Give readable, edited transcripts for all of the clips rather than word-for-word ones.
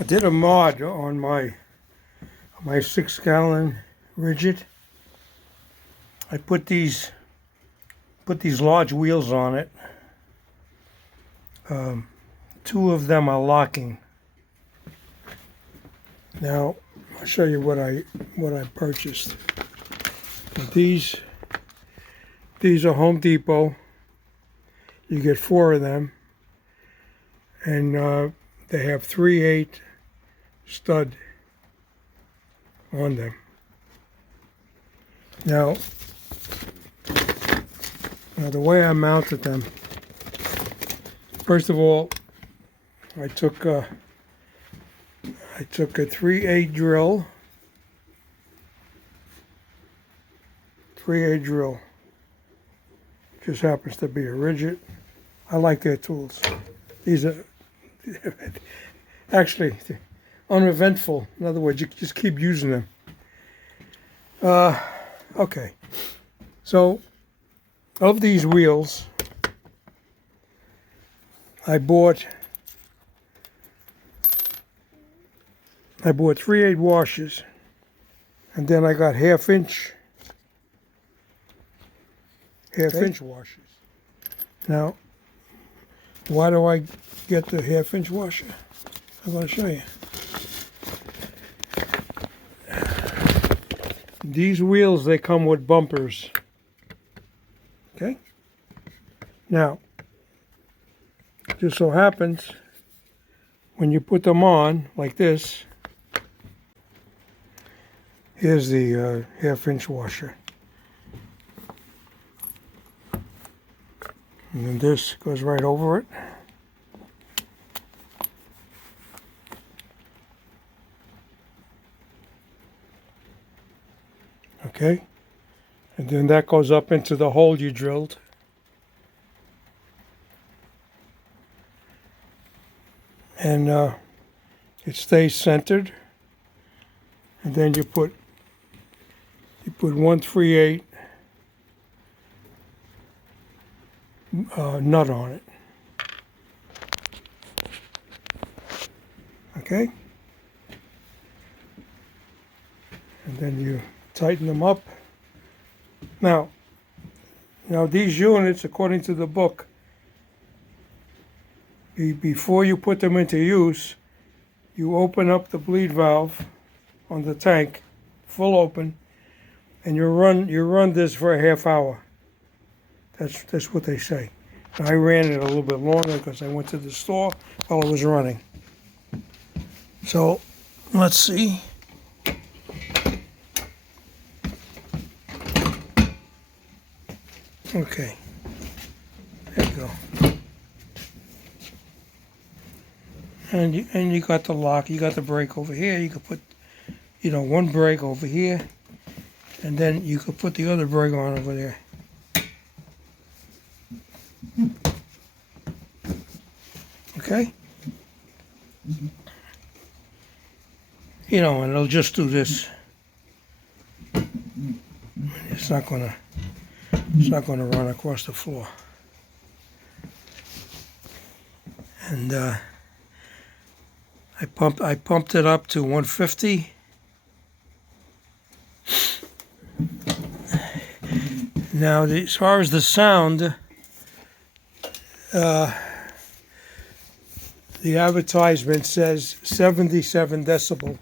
I did a mod on my 6-gallon Ridgid. I put these large wheels on it. Two of them are locking. Now I'll show you what I purchased. These are Home Depot. You get 4 of them, and they have 3/8 stud on them. Now the way I mounted them, first of all, I took a 3/8 drill. 3/8 drill. Just happens to be a Ridgid. I like their tools. These are actually uneventful. In other words, you just keep using them. Okay. So, of these wheels, I bought 3/8 washers, and then I got half-inch washers. Now, why do I get the half-inch washer? I'm going to show you. These wheels, they come with bumpers. Okay? Now, just so happens, when you put them on like this, here's the half-inch washer. And then this goes right over it. Okay, and then that goes up into the hole you drilled. And it stays centered. And then you put 1 3/8 nut on it. Okay, and then you tighten them up. Now these units, according to the book, before you put them into use, you open up the bleed valve on the tank, full open, and you run this for a half hour. That's what they say. I ran it a little bit longer because I went to the store while it was running. So let's see. Okay, there you go. And you got the lock. You got the brake over here. You could put, one brake over here, and then you could put the other brake on over there. Okay. And it'll just do this. It's not gonna run across the floor. And I pumped it up to 150. Now, as far as the sound, the advertisement says 77 decibel.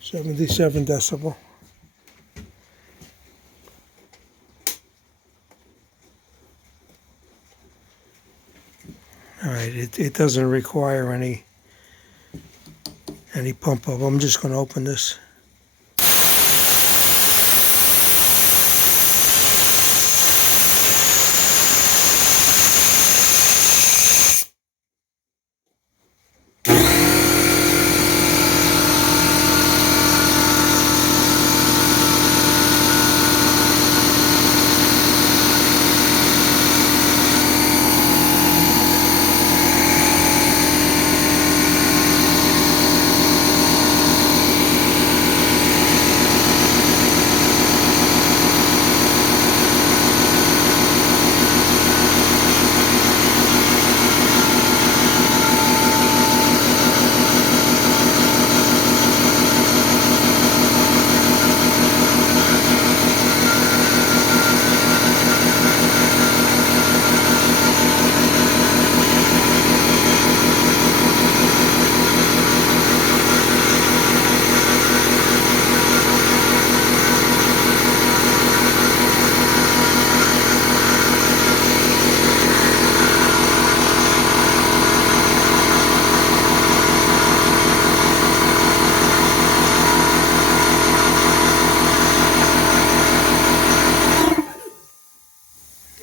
77 decibel. All right, it doesn't require any pump up. I'm just going to open this.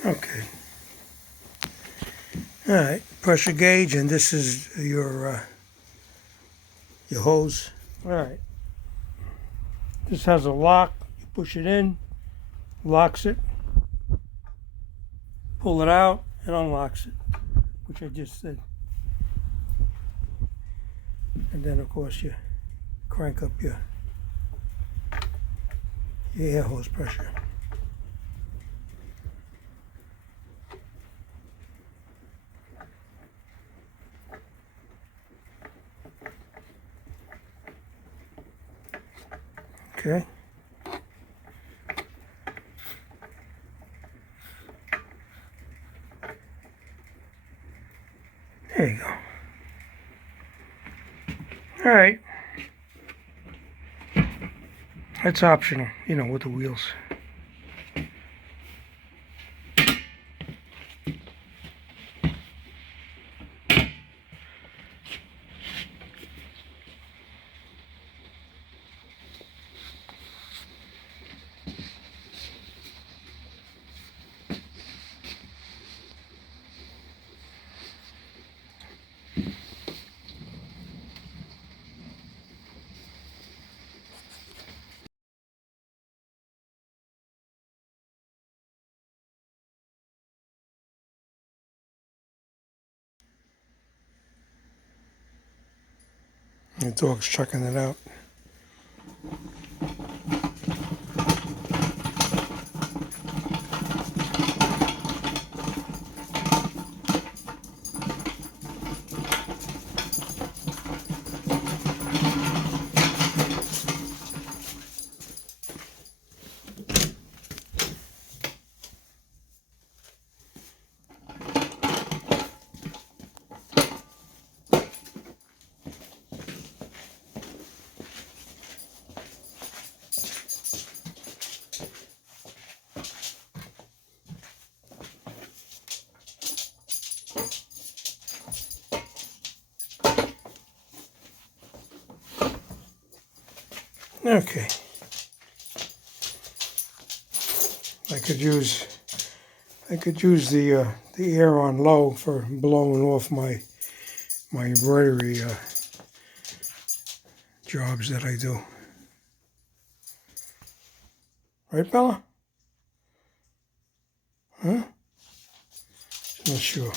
Okay. All right, pressure gauge, and this is your hose. All right. This has a lock. You push it in, locks it, pull it out, and unlocks it, which I just did. And then, of course, you crank up your air hose pressure. Okay. There you go. All right. That's optional, you know, with the wheels. The dog's checking it out. Okay. I could use the air on low for blowing off my embroidery jobs that I do. Right, Bella? Huh? Not sure.